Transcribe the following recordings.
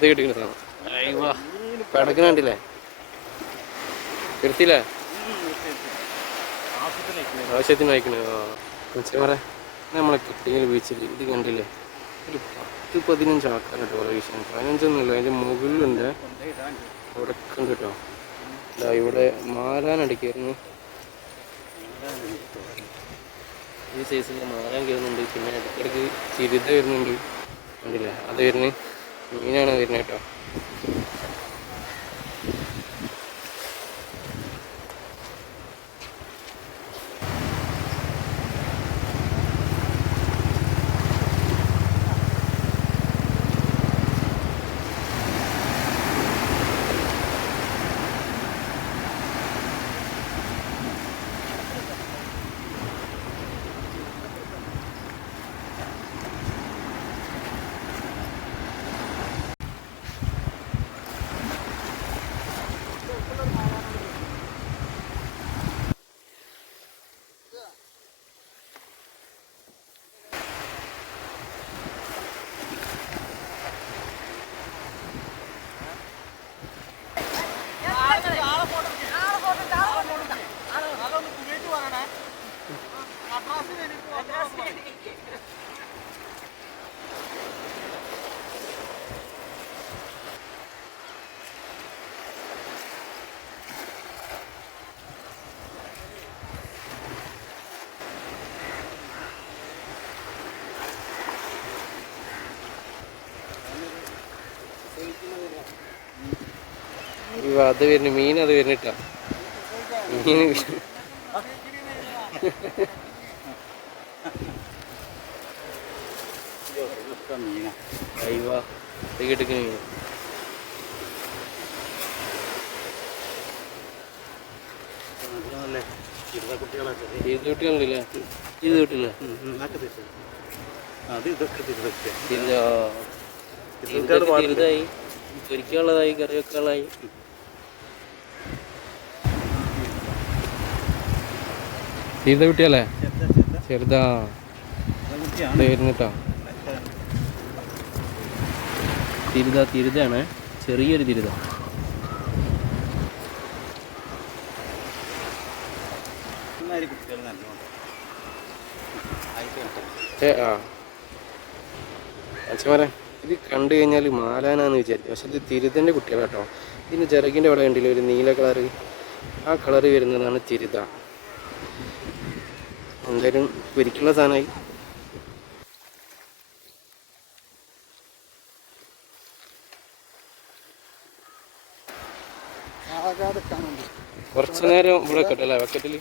ഇത് കിട്ടിക്കുന്ന സാധനം കിടക്കുന്ന കണ്ടില്ലേ എടുത്തില്ലേ ആവശ്യത്തിന് വായിക്കണേ. ആ നമ്മളെ കിട്ടിയ ബീച്ചിൽ ഇത് കണ്ടില്ലേ ഒരു 10-15 ആൾക്കാരുണ്ട് ഓരോ വിഷയം 15ഒന്നുമില്ല അതിൻ്റെ മുകളിലുണ്ട് അവിടെ ഉണ്ട് കേട്ടോ. ഇവിടെ മാറാനടിക്കായിരുന്നു ഈ സൈസിൽ മാറാൻ കയറുന്നുണ്ട്. പിന്നെ ഇടയ്ക്കിടയ്ക്ക് ചിരിത വരുന്നുണ്ട് കണ്ടില്ലേ അത് വരുന്നത് മീനാണ് വരുന്നത് കേട്ടോ. അത് വരുന്നു മീൻ അത് വരുന്നിട്ടാ മീൻ അയ്യോ കിടക്കുന്ന മീൻ കുട്ടികളുണ്ടല്ലേ ഇത് കിട്ടില്ല തിരുതായി പൊരിക്കാനുള്ളതായി കറി വെക്കാനുള്ളതായി. തിരുത കുട്ടിയല്ലേ ചെറുതാ വരുന്നിട്ടാ തിരുതാണ് ചെറിയൊരു തിരുത. അച്ഛന്മാരെ ഇത് കണ്ടു കഴിഞ്ഞാൽ മാലാനാന്ന് വിചാരിക്കും, പക്ഷെ ഇത് തിരുതൻ്റെ കുട്ടികളാട്ടോ. ഇതിന് ചിറകിൻ്റെ അവിടെ കണ്ടില്ല ഒരു നീല കളറ്, ആ കളറ് വരുന്നതാണ് തിരുത. എന്തായാലും പൊരിക്കുള്ള സാധനമായി. കുറച്ചു നേരം ഇവിടെ വെക്കട്ടല്ലേ ബക്കറ്റിൽ.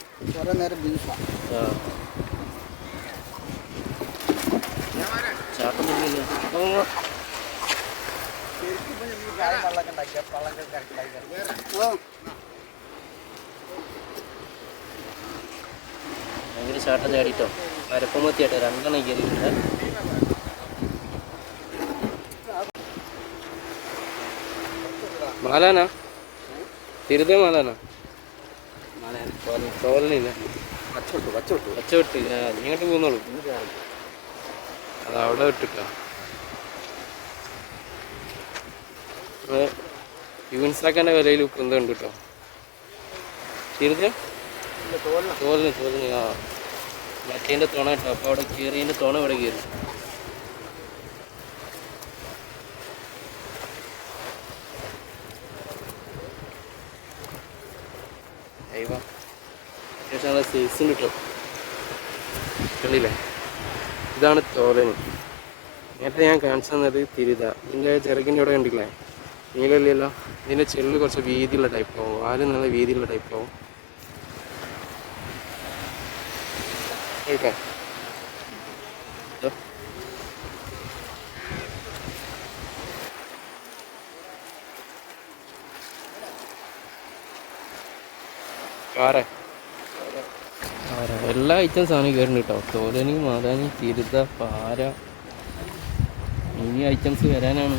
ഭയങ്കര ചാട്ടം ചാടിട്ടോ മരപ്പമത്തിയാട്ടോ 2 എണ്ണം കയറിയിട്ടുണ്ട്. മാലാനാ തിരുതേ മാലാനാ തോലനില്ല പച്ചവിട്ട് ഇങ്ങോട്ട് പോന്നോളൂ. അത് അവിടെ വിട്ടിട്ടാ യൂൻസാക്കാൻ്റെ വിലയിൽ ഉപ്പുണ്ട് കേട്ടോ. തിരുത തോലിന് ആ മറ്റേൻ്റെ തുണ കേട്ടോ. അപ്പോൾ അവിടെ കയറിയതിൻ്റെ തുണ ഇവിടെ കയറി. അത്യാവശ്യം നല്ല സൈസിന് കിട്ടും. കണ്ടില്ലേ ഇതാണ് തോലന്. നേരത്തെ ഞാൻ കാണിച്ചു തന്നത് തിരുത. ഇതിൻ്റെ ചിറകിൻ്റെ അവിടെ കണ്ടില്ലേ നീലല്ലല്ലോ. ഇതിൻ്റെ ചെള്ള് കുറച്ച് വീതിയുള്ള ടൈപ്പാവും, വാല് നല്ല വീതിയുള്ള ടൈപ്പാവും. കേൾക്കാം എല്ലാ ഐറ്റം സാധനം കയറുന്നുണ്ട് കേട്ടോ. തോലനി, മാതാനി, തിരുത, പാര, ഇനി ഐറ്റംസ് വരാനാണ്.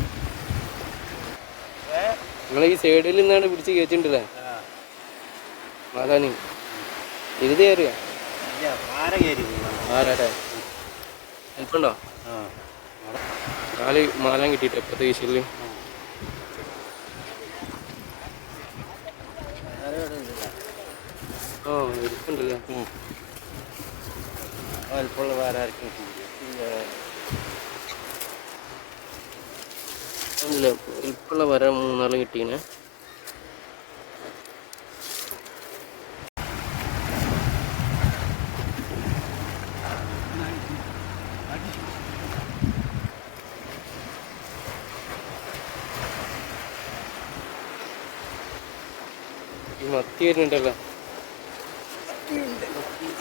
നിങ്ങളെ ഈ സൈഡിൽ നിന്നാണ് പിടിച്ച് കയറ്റിണ്ടല്ലേ മാതാനി. തിരുത കയറിയാ ആരാട്ടെ എനിക്കുണ്ടോ 4 മാലാൻ കിട്ടിയിട്ട് എപ്പോഴത്തെ വിഷയില് ആ ഇരിപ്പുണ്ടല്ലേ. വലിപ്പമുള്ള വേറെ ആർക്കും അല്ലേ വലിപ്പമുള്ള വര 3-4 കിട്ടീനെ. ഈ മത്തി വരുന്നുണ്ടല്ലോ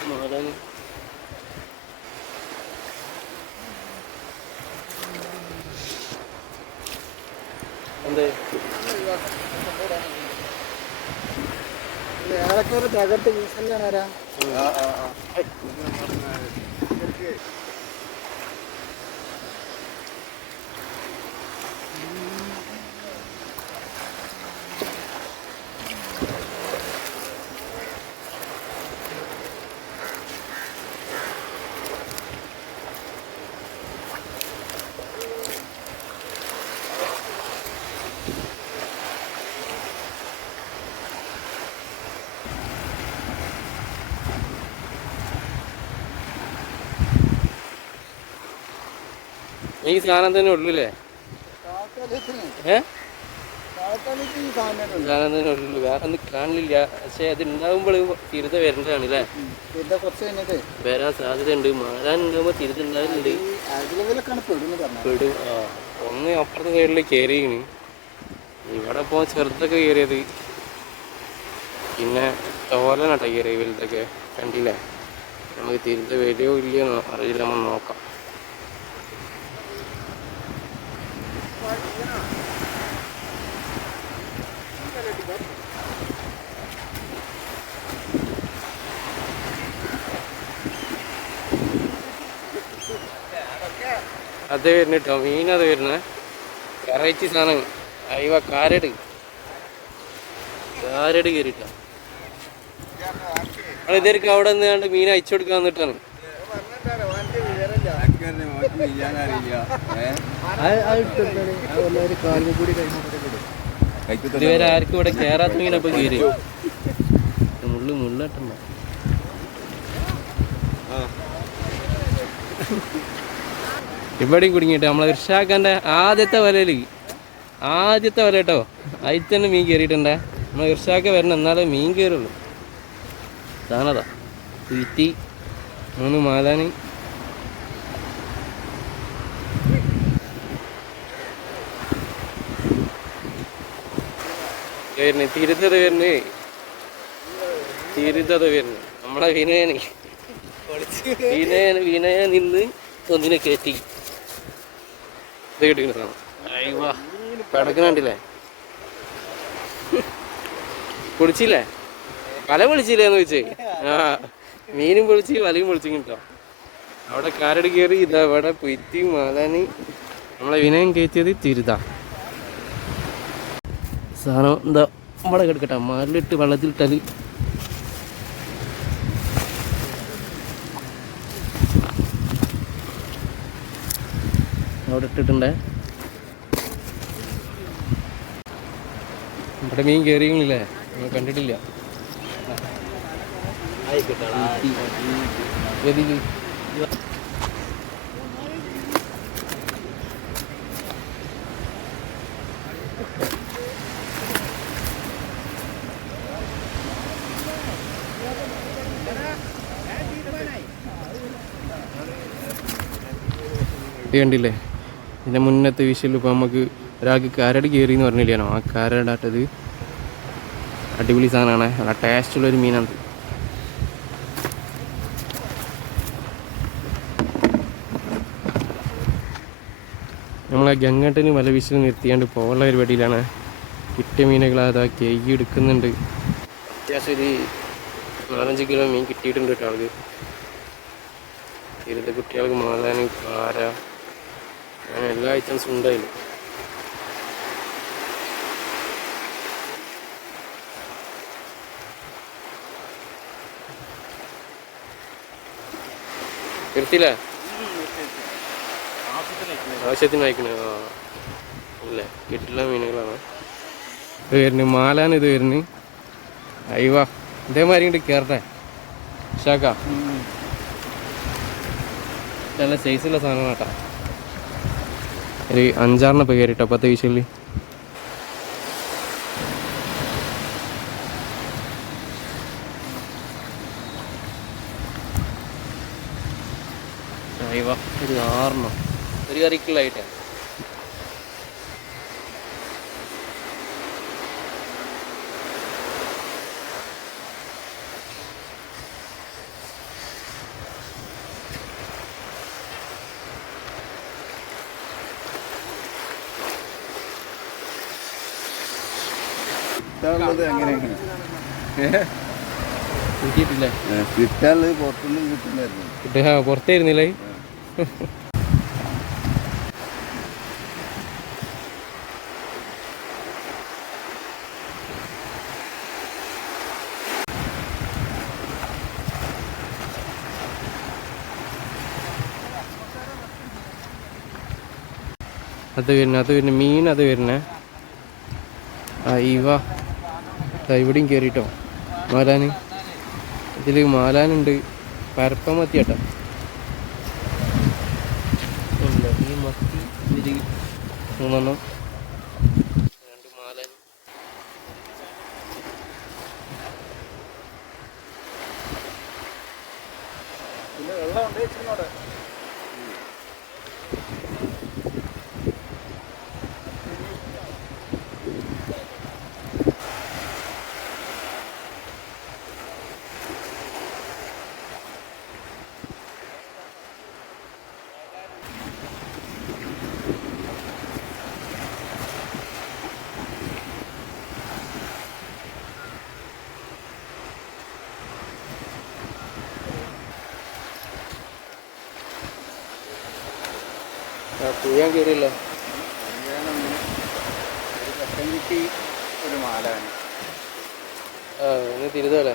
മാലാന്. എന്തേ ഏതൊക്കെ തകർത്ത് വീസല്ലാനാരാ ഈ സാധനം തന്നെ ഉള്ളൂല്ലേ? സാധനം തന്നെ ഉള്ളൂ, വേറെ ഒന്നും കാണില്ല. പക്ഷെ അത് ഉണ്ടാകുമ്പോൾ തിരുത വരേണ്ടതാണ് അല്ലേ? വരാൻ സാധ്യത ഉണ്ട്. മാറാൻ ഉണ്ടാകുമ്പോൾ തിരുത ഉണ്ടാകലുണ്ട്. പെടും. ആ ഒന്ന് അപ്പുറത്തെ സൈഡിൽ കയറിയാണ്. ഇവിടെ ഇപ്പോൾ ചെറുതൊക്കെ കയറിയത്, പിന്നെ തോലനാട്ടോ കയറിയ വലുതൊക്കെ കണ്ടില്ലേ. നമുക്ക് തിരുത വരുമോ ഇല്ലയോ അറിയില്ല, നമ്മൾ നോക്കാം. അത് വരുന്ന കേട്ടോ, മീനത് വരുന്നത് വെറൈറ്റി സാധനം. അയവ കാരട് കയറിട്ടോ. ഇതൊക്കെ അവിടെ നിന്നാണ്ട് മീൻ അയച്ചു കൊടുക്കാൻ വന്നിട്ടാണ്. ഇതുവരെ ആർക്കും ഇവിടെ കേറാത്ത മീനപ്പൊ കയറി. മുള്ളട്ടണ്ട. ഇവിടെയും കുടുങ്ങിയിട്ട് നമ്മളെ ഇർഷാഖാൻ്റെ ആദ്യത്തെ വല കേട്ടോ, അതിൽ തന്നെ മീൻ കയറിയിട്ടുണ്ടേ. നമ്മളെ ഇർഷാഖ വരണം, എന്നാലേ മീൻ കയറുള്ളൂ. സാധനതാ കുറ്റി 3 മാലാന്. തിരുത്തത് വരുന്നു നമ്മളെ വിനയന് നിന്ന് ഒന്നിനെ കയറ്റി ഇത് കിട്ടിക്കുന്ന സാധനം. അയ്യവാ കിടക്കുന്നുണ്ടില്ലേ? പൊളിച്ചില്ലേ? വല പൊളിച്ചില്ലേ എന്ന് ചോദിച്ചേ. ആ മീനും പൊളിച്ച് വലയും പൊളിച്ചു കിട്ടോ. അവിടെ കാരട് കയറി. ഇതാ ഇവിടെ പൊയ്ത്തി മാലാന് നമ്മളെ വിനയം കയറ്റിയത് തിരുതാ. സാധനം എന്താ ഇവിടെ കിടക്കട്ടെ, മാലിലിട്ട് വെള്ളത്തിലിട്ടാൽ അവിടെ ഇട്ടിട്ടുണ്ടേ. ഇവിടെ മീൻ കയറിയില്ലേ? നിങ്ങൾ കണ്ടിട്ടില്ല. കണ്ടില്ലേ? ഇതിൻ്റെ മുന്നത്തെ വിഷയിൽ ഇപ്പോൾ നമുക്ക് ഒരാൾക്ക് കാരട് കയറി എന്ന് പറഞ്ഞില്ലാണോ? ആ കാരടാട്ടത് അടിപൊളി സാധനമാണ്. നല്ല ടേസ്റ്റുള്ളൊരു മീനാണ്. നമ്മളെ ഗംഗട്ടന് വല വിശൽ നിർത്തിയാണ്ട് പോകാനുള്ള പരിപാടിയിലാണ്. കിട്ടിയ മീനുകൾ അതാ കേക്ക് എടുക്കുന്നുണ്ട്. അത്യാവശ്യം ഒരു 4-5 കിലോ മീൻ കിട്ടിയിട്ടുണ്ട് കേട്ടോ ആൾക്ക്. ഇരുപത് കുട്ടികൾക്ക് മാലാന്, കാര, അങ്ങനെ എല്ലാ ഐറ്റംസും ഉണ്ടായില്ല. നിർത്തിയില്ലേ? ആവശ്യത്തിന് അയക്കണേ. ആ ഇല്ലേ, കിട്ടില്ല മീനുകളാണ് ഇത് വരുന്നത്. മാലാൻ ഇത് വരുന്നത്. അയ്യവാ ഇതേമാതിരി ഇങ്ങോട്ട് കയറട്ടെ ഷാക്ക. നല്ല സൈസുള്ള സാധനം കേട്ടാ. ഒരു 5-6 ഇപ്പോൾ കയറിട്ടോ 10 വിഷയില്. ഒരു 6 ഒരു കറിക്കുള്ളതായിട്ടാ. കിട്ടിയിട്ടില്ലേ? കിട്ടാനുള്ളത് പുറത്തൊന്നും കിട്ടുന്നായിരുന്നു. കിട്ടുക പുറത്തായിരുന്നില്ലേ? അത് വരുന്ന മീൻ അത് വരുന്നേ. ഇവ ഇവിടെയും കയറിട്ടോ മാലാന്. ഇതിൽ മാലാനുണ്ട്, പരപ്പ മത്തി കേട്ടോ. ഈ മത്തി ഇതിൽ 3 2 മാലാൻ. പിന്നെ വെള്ളം ഉണ്ട് ഇച്ചിരിയോടെ. ചെയ്യാൻ കയറിയില്ല. ഒരു കട്ടൻ കിട്ടി, ഒരു മാലാന്. ഇന്ന് തിരുതല്ലേ?